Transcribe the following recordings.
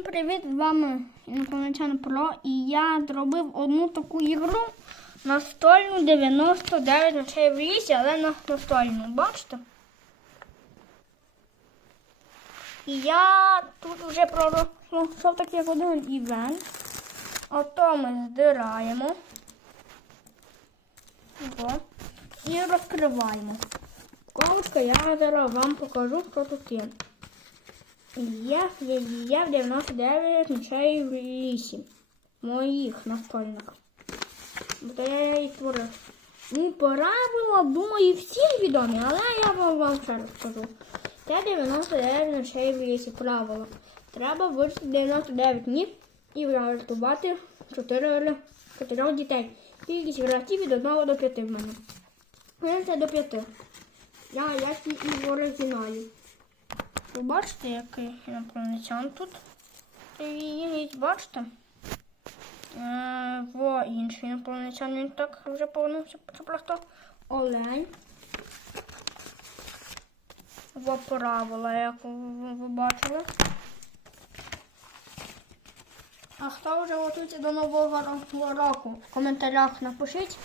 Всім привіт! З вами Інопланетян Про і я зробив одну таку ігру настольну 99 ночей в лісі, але на настольну. Бачите? І я тут вже пройшов такий один івент. Ото ми здираємо. О. І розкриваємо. Ковочка, я зараз вам покажу, що тут є. Є, є в 99 ночей в лісі. Моїх настольних. Бо я їх творив. Ну, правила, думаю, всім відомі, але я вам, вам ще раз скажу. Це 99 ночей в лісі правила. Треба вижити 99 днів і врятувати 4, 4 дітей. Кількість гравців від 1 до 5 в мене. Це до 5. Я, я ці і в оригіналі. Ви бачите, який інопланетян тут? Є, бачите? Е, во інший інопланетян він так вже повернувся. Це просто олень. Во правила, як ви бачили. А хто вже готується до нового року? В коментарях напишіть.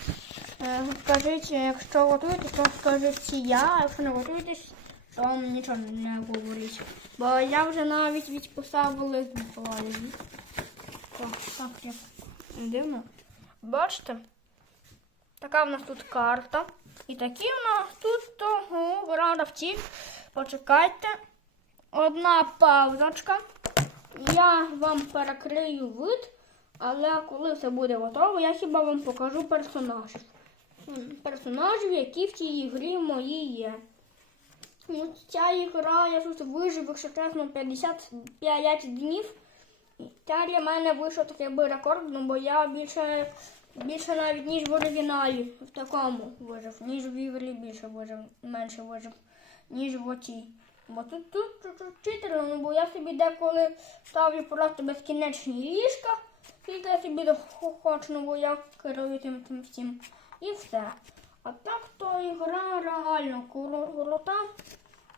Е, Скажіть, якщо готуєтесь, то скажіть я, а якщо не готуєтесь, то вам нічого не говорить. Бо я вже навіть відписав лист Миколаєві. Так, так, як дивно. Бачите? Така в нас тут карта. І такі у нас тут того гравці. Почекайте. Одна паузочка. Я вам перекрию вид, але коли все буде готово, я хіба вам покажу персонажів. Персонажів, які в цій грі мої є. Ну, ця ігра, я тут вижив, якщо чесно, 55 днів. І Ця для мене вийшов такий би рекорд, ну, бо я більше, більше навіть ніж в оригіналі в такому вижив, ніж в ігрі більше вижив, менше вижив, ніж в отій. Бо тут тут чуть-чуть читер, ну бо я собі деколи ставлю просто безкінечні ліжка, тільки я собі хочу, ну, бо я керую тим, тим всім. І все. А так то ігра реально кру- крута.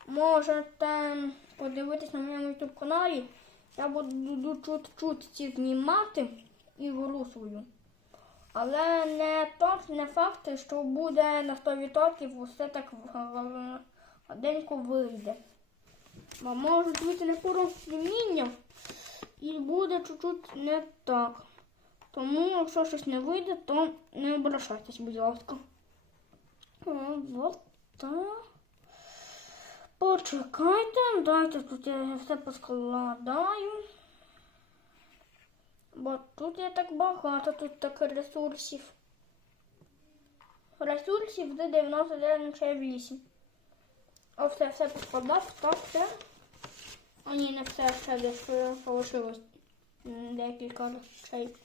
Можете подивитись на моєму YouTube каналі. Я буду чуть-чуть знімати ігру свою. Але не точно не факт, що буде на 100% усе так годинку вийде. Бо можуть бути непорозуміння і буде чуть-чуть не так. Тому, якщо щось не вийде, то не обращайтесь, будь ласка. Так. Почекайте, дайте тут я все поскладаю. Бо тут є так багато, тут так ресурсів. Ресурсів до 99 ночей в. О, все, все поскладав, так, все. А ні, не все, ще десь е, залишилось декілька речей.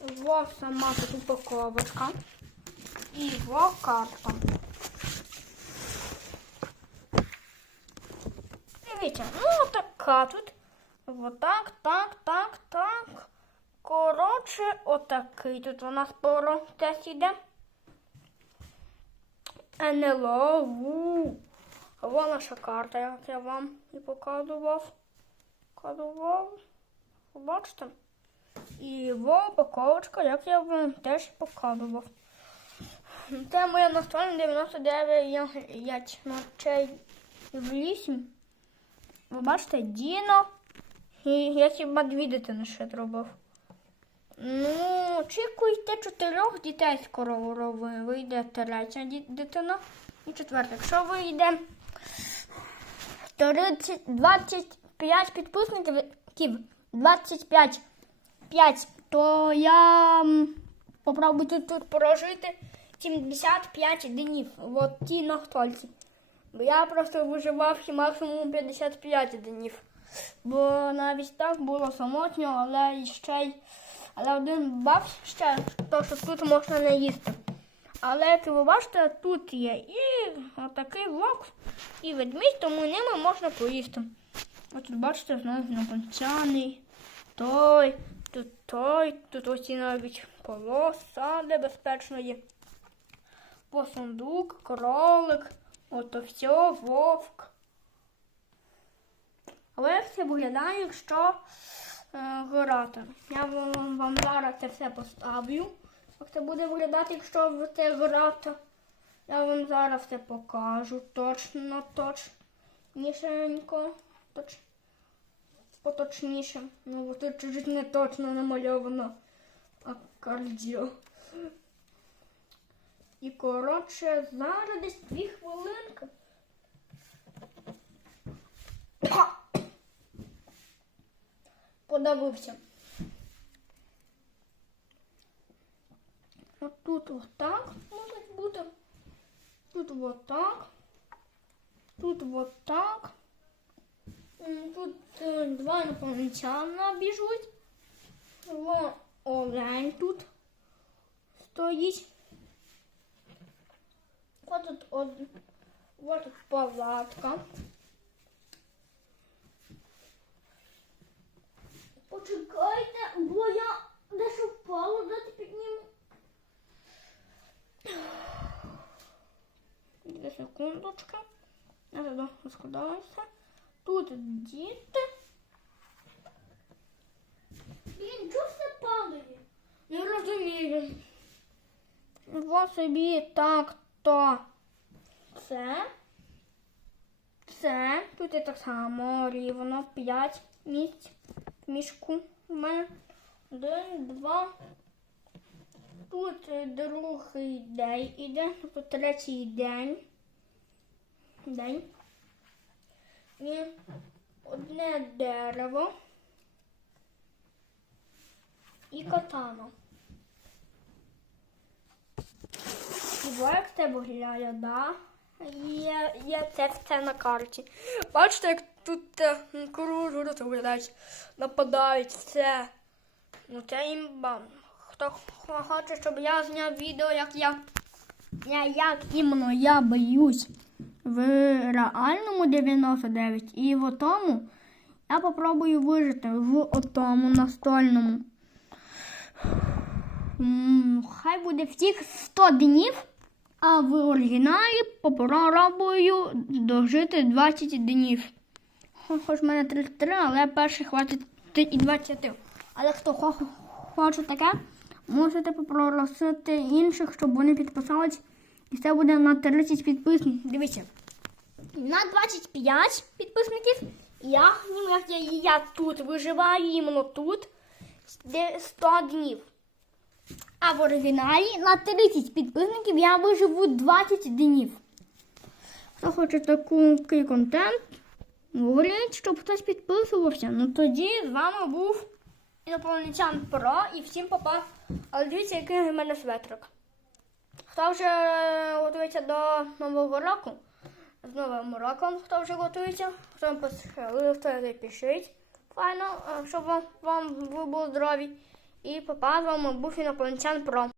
Во сама тут упаковочка. Во карта. Дивіться, ну така тут. Отак, так, так, так. Коротше, отакий тут у нас процес іде. НЛО. Ось наша карта, як я вам і показував. Показував. Бачите? І во упаковочка, як я вам теж показував. Це моя настольна 99 ночей в лісі. Ви бачите, Діно. І я хіба дві дитини ще зробив. Ну, очікуйте чотирьох дітей скоро ви- вийде третя дитина і четверта. Якщо вийде 30, 25 підписників, 25 5, то я попробую тут, тут прожити 75 днів. От ті нахтольці. Бо я просто виживав максимум 55 днів. Бо навіть так було самотньо, але ще й. Але один бав ще, то що тут можна не їсти. Але як ви бачите, тут є і отакий вокс, і ведмідь, тому ними можна поїсти. Ось тут бачите, знову напончаний, той, тут той, тут ось і навіть полоса, де безпечно є. Посундук, кролик, ото все, вовк. як це виглядає, якщо е, грати. Я вам, вам зараз це все поставлю. Як це буде виглядати, якщо в це грати. Я вам зараз це покажу точно, точнішенько. Точ... Поточніше. Ну, тут чуть не точно намальовано аккордіо. І коротше, зараз десь дві хвилинки. Подавився. От тут отак може бути. Тут отак. Тут отак. М, Тут е, два інопланетяна біжуть. Олень тут стоїть. Ось тут од... Ось тут палатка. Почекайте, бо я дещо впала, дати підніму. Дві секундочки. Я туди розкладаюся. Тут діти. Блін, чого все падає? Не розумію. Ось собі так то. Це. Це. Тут і так само рівно 5 місць в мішку. У мене один, два. Тут другий день іде, тут третій день. День. І одне дерево. І катана. І як це виглядає, да? Є, є це все на карті. Бачите, як тут е, кругу виглядають, нападають, все. Ну це імба. Хто хоче, щоб я зняв відео, як я, я як іменно я боюсь в реальному 99 і в отому я попробую вижити в отому настольному. Хай буде всіх 100 днів, а в оригіналі попробую дожити 20 днів. Хоч в мене 33, але перший хватить і 20. Але хто хоче таке, можете попросити інших, щоб вони підписались. І це буде на 30 підписників. Дивіться. На 25 підписників я, я, я тут виживаю іменно тут 100 днів. А в оригіналі на 30 підписників я виживу 20 днів. Хто хоче такий контент, говорить, щоб хтось підписувався. Ну тоді з вами був інопланетян Про і всім папа. Але дивіться, який у мене светрик. Хто вже е, готується до Нового року? З Новим роком, хто вже готується, хто вам посилив, хто не пишіть. Файно, е, щоб вам, вам ви були здорові. І показував був інопланетян Про.